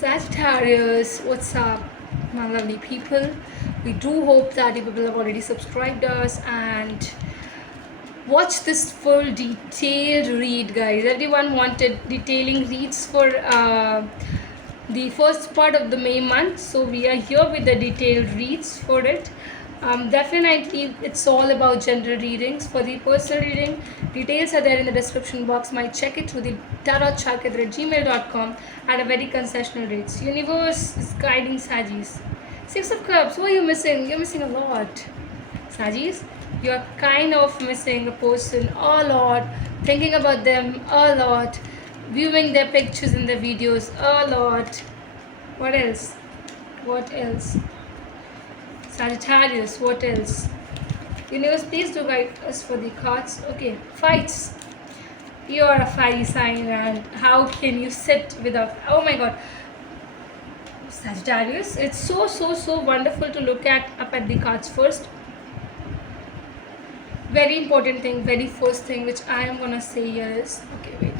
Sagittarius, what's up, my lovely people? We do hope that you people have already subscribed us and watch this full detailed read, guys. Everyone wanted detailing reads for the first part of the May month, so we are here with the detailed reads for it. Definitely, it's all about general readings. For the personal reading, details are there in the description box. Might check it through the tarotcharkit@gmail.com at a very concessional rates. Universe is guiding Sagittarius. Six of Cups. Who are you missing? You're missing a lot. Sagittarius, you're kind of missing a person a lot, thinking about them a lot, viewing their pictures and their videos a lot. What else? What else? Sagittarius, what else? Universe, please do guide us for the cards. Okay, fights. You are a fiery sign, and how can you sit without? Oh my god. Sagittarius, it's so wonderful to look up at the cards first. Very important thing, very first thing which I am gonna say here is, okay, wait.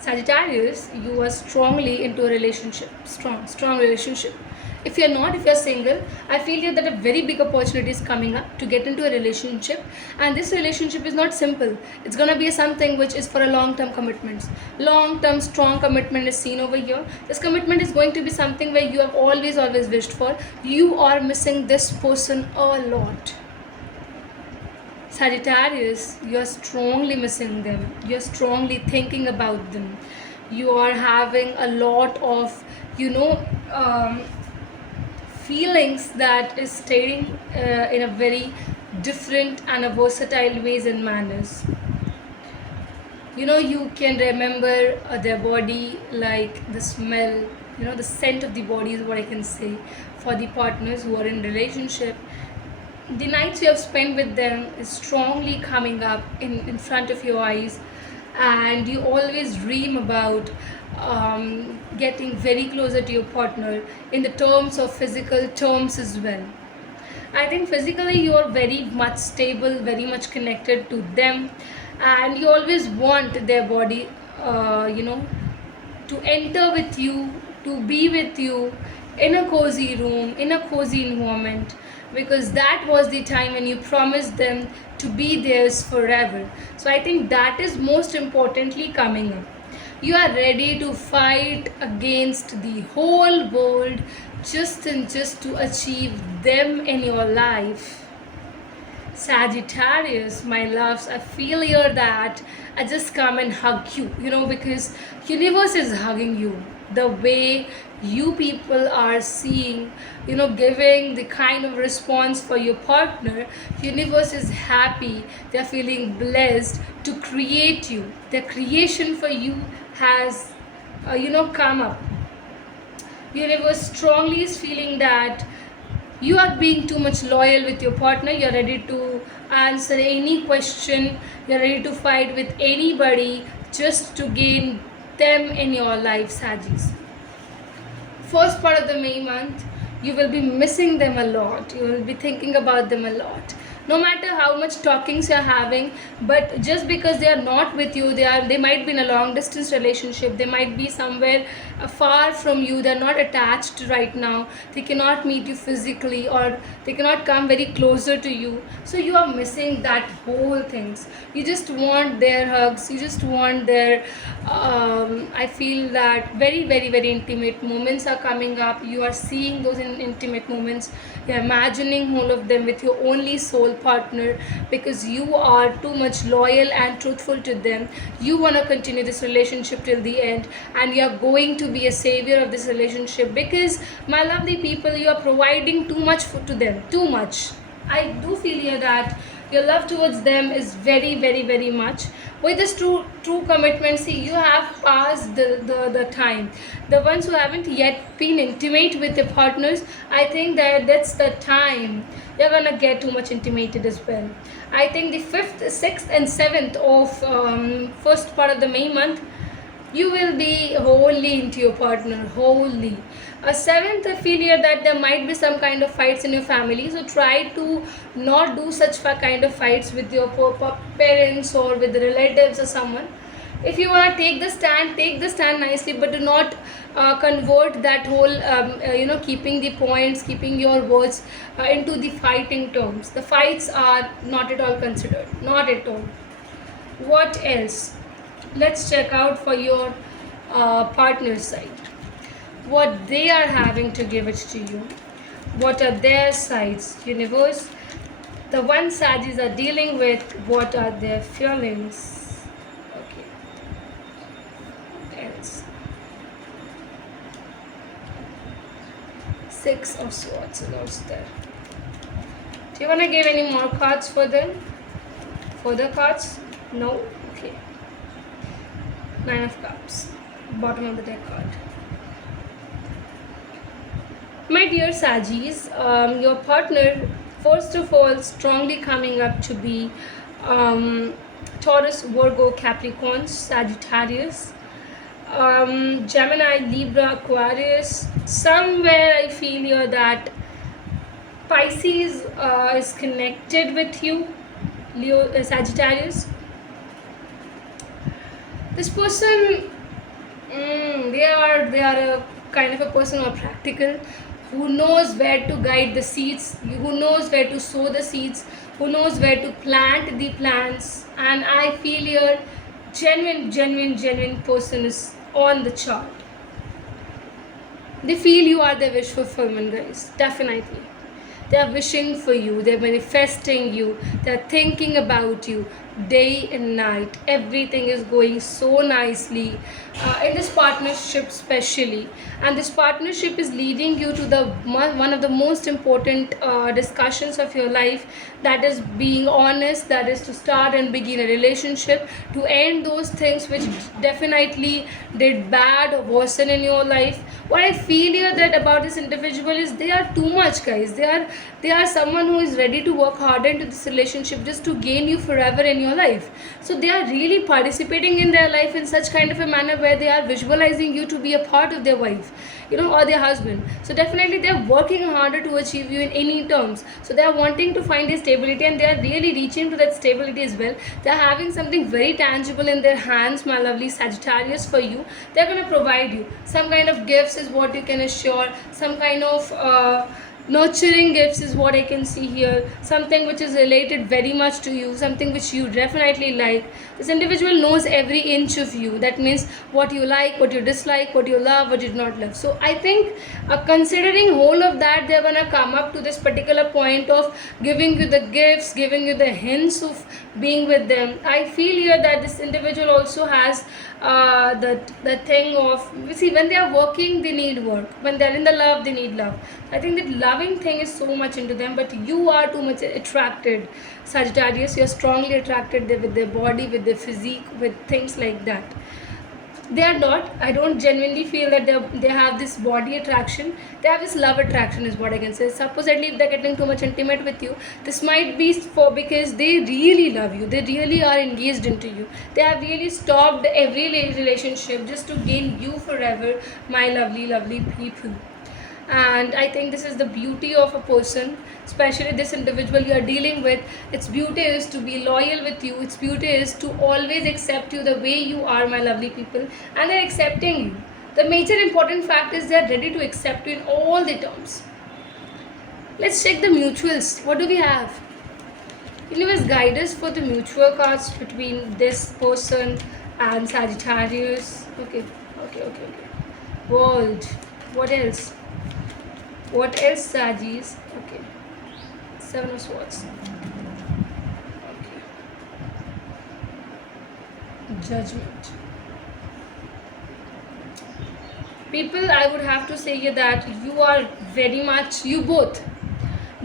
Sagittarius, you are strongly into a relationship. Strong relationship. If you're single, I feel here that a very big opportunity is coming up to get into a relationship, and this relationship is not simple. It's gonna be something which is for a long-term commitments. Long-term strong commitment is seen over here. This commitment is going to be something where you have always wished for. You are missing this person a lot. Sagittarius, you are strongly missing them. You are strongly thinking about them. You are having a lot of, feelings that is stating in a very different and a versatile ways and manners. You can remember their body, like the smell, the scent of the body is what I can say. For the partners who are in relationship, the nights you have spent with them is strongly coming up in front of your eyes, and you always dream about getting very closer to your partner in the terms of physical terms as well. I think physically you are very much stable, very much connected to them, and you always want their body to enter with you, to be with you in a cozy room, in a cozy environment, because that was the time when you promised them to be theirs forever. So I think that is most importantly coming up. You are ready to fight against the whole world just to achieve them in your life. Sagittarius, my loves, I feel here that I just come and hug you, because universe is hugging you. The way you people are seeing, giving the kind of response for your partner, universe is happy. They're feeling blessed to create you. The creation for you has, come up. Universe strongly is feeling that you are being too much loyal with your partner. You're ready to answer any question. You're ready to fight with anybody just to gain them in your life, Sagittarius. First part of the May month, you will be missing them a lot. You will be thinking about them a lot. No matter how much talkings you're having, but just because they are not with you, they might be in a long distance relationship, they might be somewhere far from you, they're not attached right now, they cannot meet you physically, or they cannot come very closer to you. So you are missing that whole things. You just want their hugs, you just want their I feel that very intimate moments are coming up. You are seeing those intimate moments. You're imagining all of them with your only soul partner, because you are too much loyal and truthful to them. You want to continue this relationship till the end, and you are going to be a savior of this relationship, because my lovely people, you are providing too much to them, too much. I do feel here that your love towards them is very much. With this true commitment, see, you have passed the time. The ones who haven't yet been intimate with their partners, I think that's the time you're gonna get too much intimated as well. I think the 5th, 6th and 7th of first part of the May month, you will be wholly into your partner, wholly. A 7th, I feel here that there might be some kind of fights in your family, so try to not do such kind of fights with your parents or with the relatives or someone. If you want to take the stand nicely, but do not convert that whole keeping the points, keeping your words into the fighting terms. The fights are not at all considered, not at all. What else? Let's check out for your partner's side, what they are having to give it to you. What are their sides? Universe, the one Sagis are dealing with, what are their feelings? Okay, what else? Six of Swords is also there. Do you want to give any more cards for them? Further cards? No? Okay. Nine of Cups. Bottom of the deck card. My dear Sagis, your partner, first of all, strongly coming up to be Taurus, Virgo, Capricorn, Sagittarius, Gemini, Libra, Aquarius. Somewhere I feel here that Pisces is connected with you, Leo, Sagittarius. This person, they are a kind of a person who are practical, who knows where to guide the seeds, who knows where to sow the seeds, who knows where to plant the plants. And I feel your genuine person is on the chart. They feel you are their wish fulfillment, guys. Definitely. They are wishing for you, they're manifesting you, they're thinking about you day and night. Everything is going so nicely in this partnership, especially. And this partnership is leading you to the one of the most important discussions of your life, that is being honest, that is to start and begin a relationship, to end those things which definitely did bad or worsen in your life. What I feel here that about this individual is they are too much, guys. They are someone who is ready to work harder into this relationship just to gain you forever in your life. So they are really participating in their life in such kind of a manner where they are visualizing you to be a part of their wife, or their husband. So definitely they are working harder to achieve you in any terms. So they are wanting to find a stability, and they are really reaching to that stability as well. They are having something very tangible in their hands, my lovely Sagittarius, for you. They are going to provide you some kind of gifts, is what you can assure. Some kind of nurturing gifts is what I can see here. Something which is related very much to you, something which you definitely like. This individual knows every inch of you. That means what you like, what you dislike, what you love, what you do not love. So I think considering whole of that, they're gonna come up to this particular point of giving you the gifts, giving you the hints of being with them. I feel here that this individual also has the thing of, you see, when they are working they need work, when they're in the love they need love. I think that loving thing is so much into them, but you are too much attracted, Sagittarius. You're strongly attracted with their body, with their physique, with things like that. They are not, I don't genuinely feel that they have this body attraction. They have this love attraction, is what I can say. Supposedly if they're getting too much intimate with you, this might be for because they really love you, they really are engaged into you. They have really stopped every relationship just to gain you forever, my lovely people. And I think this is the beauty of a person, especially this individual you are dealing with. Its beauty is to be loyal with you, its beauty is to always accept you the way you are, my lovely people. And they're accepting you. The major important fact is they're ready to accept you in all the terms. Let's check the mutuals. What do we have? Universe, guide us for the mutual cards between this person and Sagittarius. Okay. World. What else? What else, Sagis? Okay. Seven of Swords. Okay. Judgment. People, I would have to say here that you are very much, you both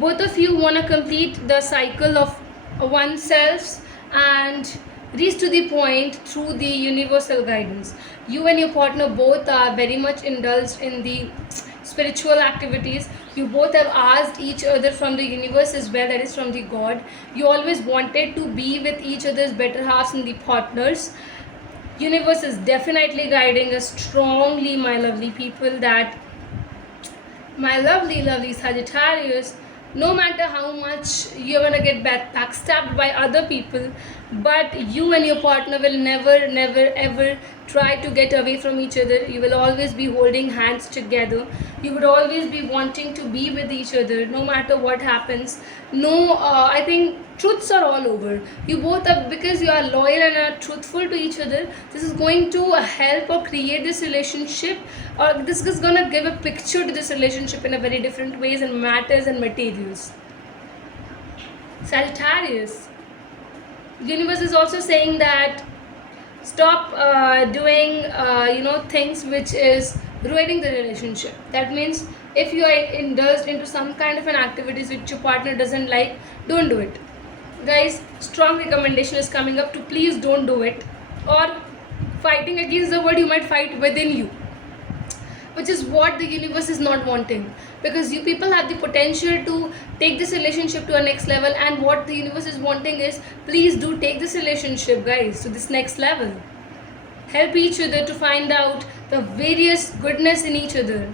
of you want to complete the cycle of oneself and reach to the point through the universal guidance. You and your partner both are very much indulged in the spiritual activities. You both have asked each other from the universe as well, that is from the God. You always wanted to be with each other's better halves and the partners. Universe is definitely guiding us strongly, my lovely people, that my lovely Sagittarius, no matter how much you're gonna get backstabbed by other people, but you and your partner will never ever try to get away from each other. You will always be holding hands together. You would always be wanting to be with each other no matter what happens. No, I think truths are all over. You both are, because you are loyal and are truthful to each other, this is going to help or create this relationship, or this is going to give a picture to this relationship in a very different ways and matters and materials. Sagittarius, universe is also saying that stop doing things which is ruining the relationship. That means if you are indulged into some kind of an activities which your partner doesn't like, don't do it, guys. Strong recommendation is coming up to please don't do it, or fighting against the word, you might fight within you, which is what the universe is not wanting, because you people have the potential to take this relationship to a next level, and what the universe is wanting is please do take this relationship, guys, to this next level. Help each other to find out the various goodness in each other,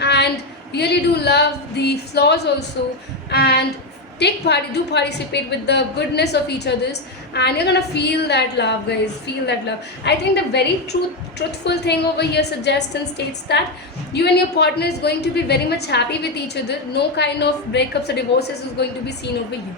and really do love the flaws also, and do participate with the goodness of each others, and you're gonna feel that love, guys. Feel that love. I think the very truthful thing over here suggests and states that you and your partner is going to be very much happy with each other. No kind of breakups or divorces is going to be seen over you.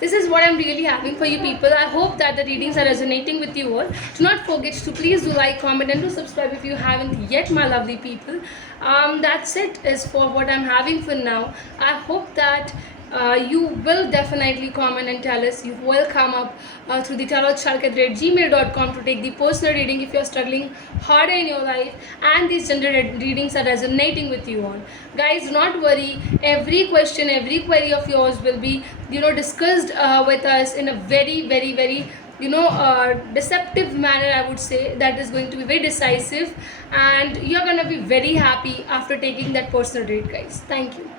This is what I'm really having for you people. I hope that the readings are resonating with you all. Do not forget to please do like, comment, and to subscribe if you haven't yet, my lovely people. That's it is for what I'm having for now. I hope that you will definitely comment and tell us. You will come up through the tarotshark@gmail.com to take the personal reading if you're struggling harder in your life and these general readings are resonating with you all. Guys, do not worry. Every question, every query of yours will be discussed with us in a very deceptive manner, I would say. That is going to be very decisive, and you're going to be very happy after taking that personal read, guys. Thank you.